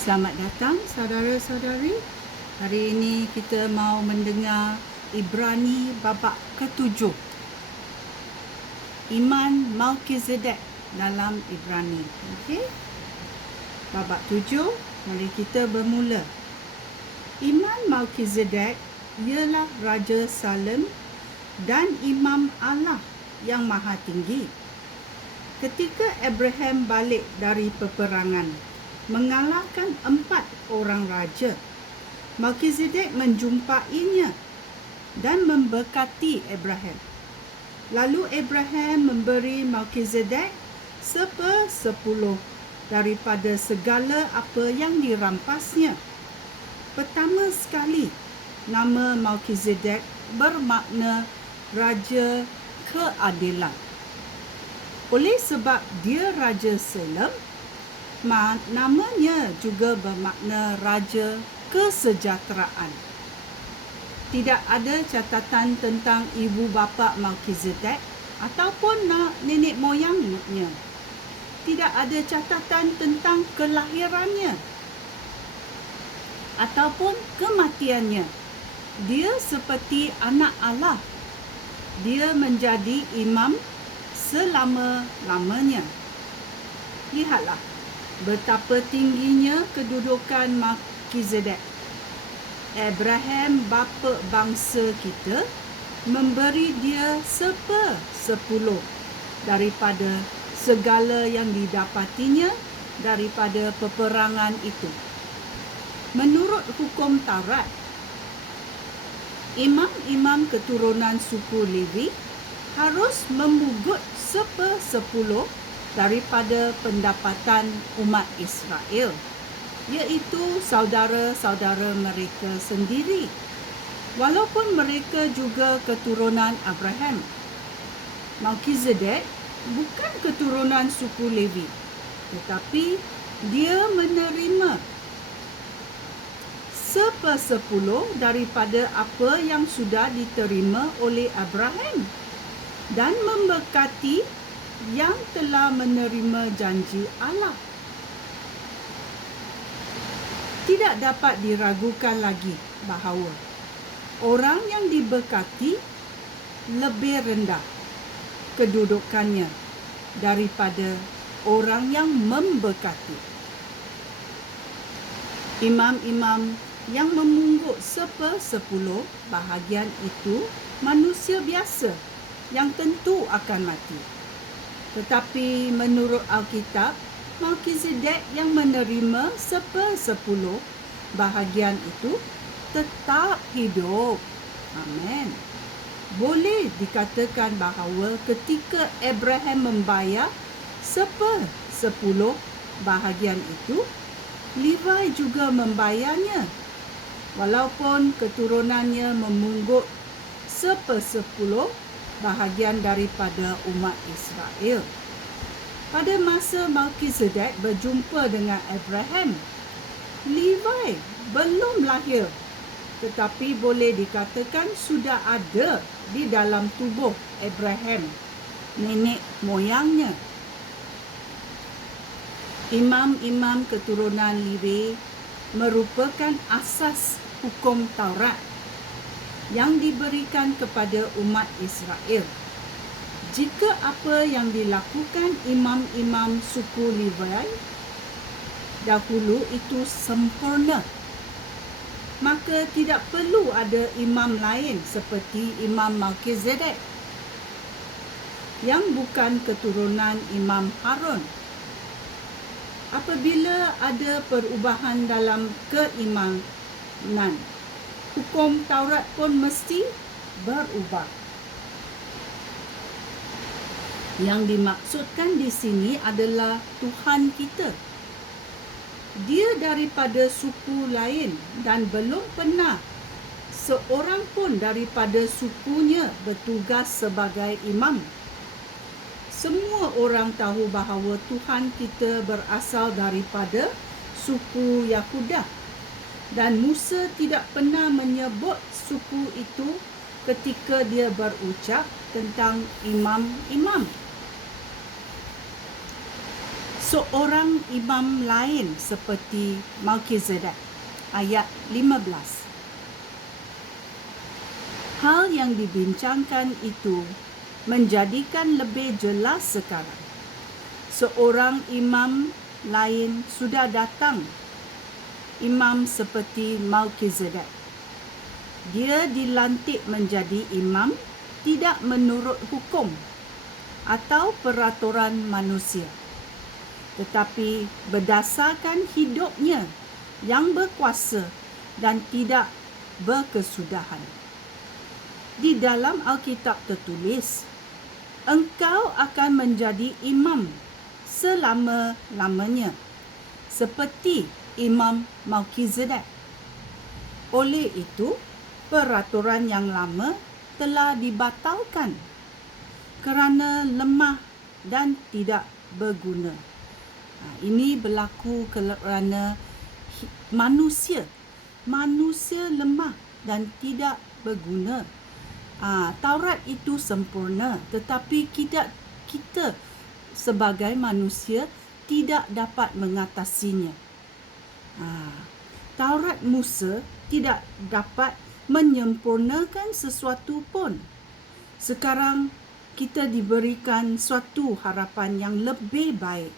Selamat datang saudara-saudari. Hari ini kita mau mendengar Ibrani babak ke-7. Iman Melkizedek dalam Ibrani. Okey. Babak 7, mari kita bermula. Iman Melkizedek ialah Raja Salem dan Imam Allah yang Maha Tinggi. Ketika Abraham balik dari peperangan, mengalahkan 4 orang raja, Melkizedek menjumpainya dan memberkati Abraham. Lalu Abraham memberi Melkizedek 10% daripada segala apa yang dirampasnya. Pertama sekali, nama Melkizedek bermakna Raja Keadilan. Oleh sebab dia Raja Salem, namanya juga bermakna Raja Kesejahteraan. Tidak ada catatan tentang ibu bapa Melkizedek ataupun nenek moyangnya. Tidak ada catatan tentang kelahirannya ataupun kematiannya. Dia seperti anak Allah. Dia menjadi imam selama-lamanya. Lihatlah betapa tingginya kedudukan Melkizedek. Abraham, bapa bangsa kita, memberi dia 10% daripada segala yang didapatinya daripada peperangan itu. Menurut hukum Taurat, imam-imam keturunan suku Lewi harus memungut 10% daripada pendapatan umat Israel, iaitu saudara-saudara mereka sendiri, walaupun mereka juga keturunan Abraham. Melkizedek bukan keturunan suku Lewi, tetapi dia menerima 10% daripada apa yang sudah diterima oleh Abraham dan memberkati yang telah menerima janji Allah. Tidak dapat diragukan lagi bahawa orang yang diberkati lebih rendah kedudukannya daripada orang yang memberkati. Imam-imam yang memungut 10% bahagian itu manusia biasa yang tentu akan mati. Tetapi menurut Alkitab, Melkizedek yang menerima 10% bahagian itu tetap hidup. Amin. Boleh dikatakan bahawa ketika Abraham membayar 10% bahagian itu, Levi juga membayarnya, walaupun keturunannya memungut 10% bahagian daripada umat Israel. Pada masa Melkizedek berjumpa dengan Abraham, Levi belum lahir, tetapi boleh dikatakan sudah ada di dalam tubuh Abraham, nenek moyangnya. Imam-imam keturunan Lewi merupakan asas hukum Taurat yang diberikan kepada umat Israel. Jika apa yang dilakukan imam-imam suku Levi dahulu itu sempurna, maka tidak perlu ada imam lain seperti Imam Melkizedek yang bukan keturunan Imam Harun. Apabila ada perubahan dalam keimanan, hukum Taurat pun mesti berubah. Yang dimaksudkan di sini adalah Tuhan kita. Dia daripada suku lain dan belum pernah seorang pun daripada sukunya bertugas sebagai imam. Semua orang tahu bahawa Tuhan kita berasal daripada suku Yahudah. Dan Musa tidak pernah menyebut suku itu ketika dia berucap tentang imam-imam. seorang imam lain seperti Melkizedek. Ayat 15. Hal yang dibincangkan itu menjadikan lebih jelas sekarang. Seorang imam lain sudah datang, imam seperti Melkizedek. Dia dilantik menjadi imam tidak menurut hukum atau peraturan manusia, tetapi berdasarkan hidupnya yang berkuasa dan tidak berkesudahan. Di dalam Alkitab tertulis, engkau akan menjadi imam selama-lamanya, seperti Imam Melkizedek. Oleh itu, peraturan yang lama telah dibatalkan kerana lemah dan tidak berguna. Ini berlaku kerana manusia lemah dan tidak berguna. Taurat itu sempurna, tetapi kita sebagai manusia tidak dapat mengatasinya. Taurat Musa tidak dapat menyempurnakan sesuatu pun. Sekarang kita diberikan suatu harapan yang lebih baik,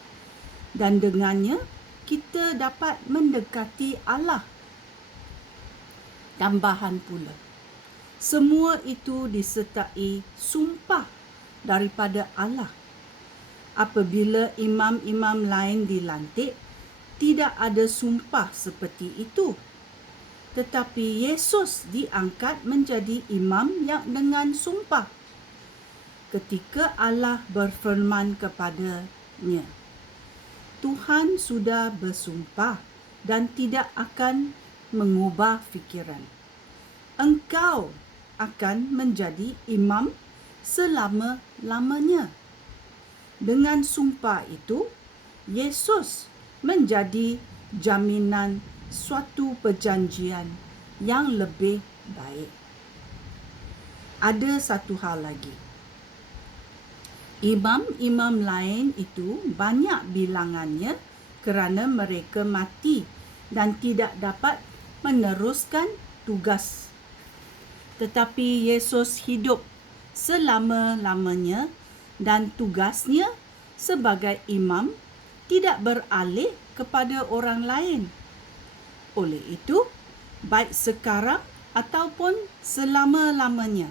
dan dengannya kita dapat mendekati Allah. Tambahan pula, semua itu disertai sumpah daripada Allah. Apabila imam-imam lain dilantik, tidak ada sumpah seperti itu. Tetapi Yesus diangkat menjadi imam yang dengan sumpah. Ketika Allah berfirman kepadanya, Tuhan sudah bersumpah dan tidak akan mengubah fikiran. Engkau akan menjadi imam selama-lamanya. Dengan sumpah itu, Yesus menjadi jaminan suatu perjanjian yang lebih baik. Ada satu hal lagi. Imam-imam lain itu banyak bilangannya kerana mereka mati dan tidak dapat meneruskan tugas. Tetapi Yesus hidup selama-lamanya dan tugasnya sebagai imam tidak beralih kepada orang lain. Oleh itu, baik sekarang ataupun selama-lamanya,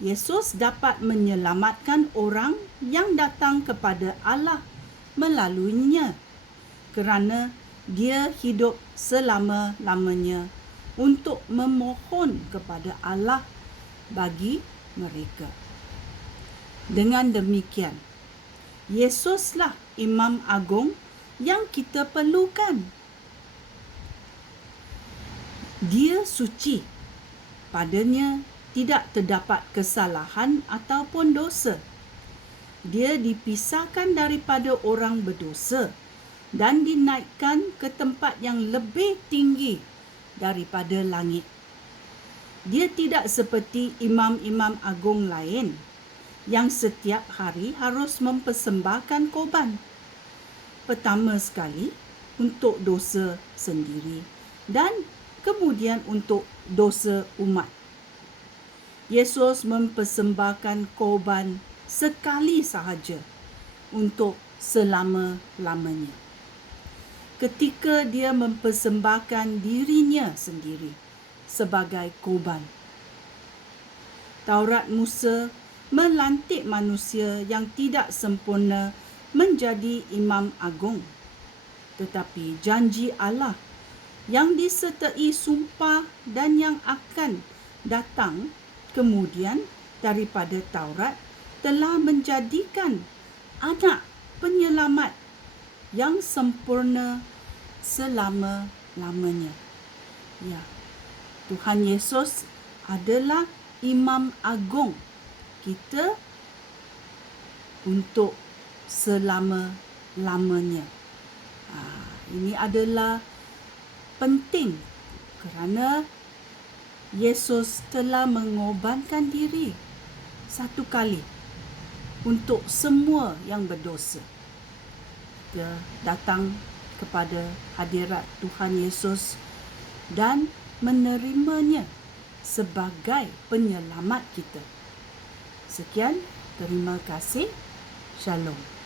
Yesus dapat menyelamatkan orang yang datang kepada Allah melaluinya, kerana dia hidup selama-lamanya untuk memohon kepada Allah bagi mereka. Dengan demikian, Yesuslah Imam Agung yang kita perlukan. Dia suci, padanya tidak terdapat kesalahan ataupun dosa. Dia dipisahkan daripada orang berdosa dan dinaikkan ke tempat yang lebih tinggi daripada langit. Dia tidak seperti imam-imam agung lain yang setiap hari harus mempersembahkan korban. Pertama sekali untuk dosa sendiri dan kemudian untuk dosa umat. Yesus mempersembahkan korban sekali sahaja untuk selama-lamanya. Ketika dia mempersembahkan dirinya sendiri sebagai korban. Taurat Musa melantik manusia yang tidak sempurna menjadi imam agung. Tetapi janji Allah yang disertai sumpah dan yang akan datang kemudian daripada Taurat telah menjadikan anak penyelamat yang sempurna selama-lamanya. Ya, Tuhan Yesus adalah imam agung kita untuk selama-lamanya. Ini adalah penting kerana Yesus telah mengorbankan diri satu kali untuk semua yang berdosa. kita datang kepada hadirat Tuhan Yesus dan menerimanya sebagai penyelamat kita. Sekian, terima kasih. Shalom.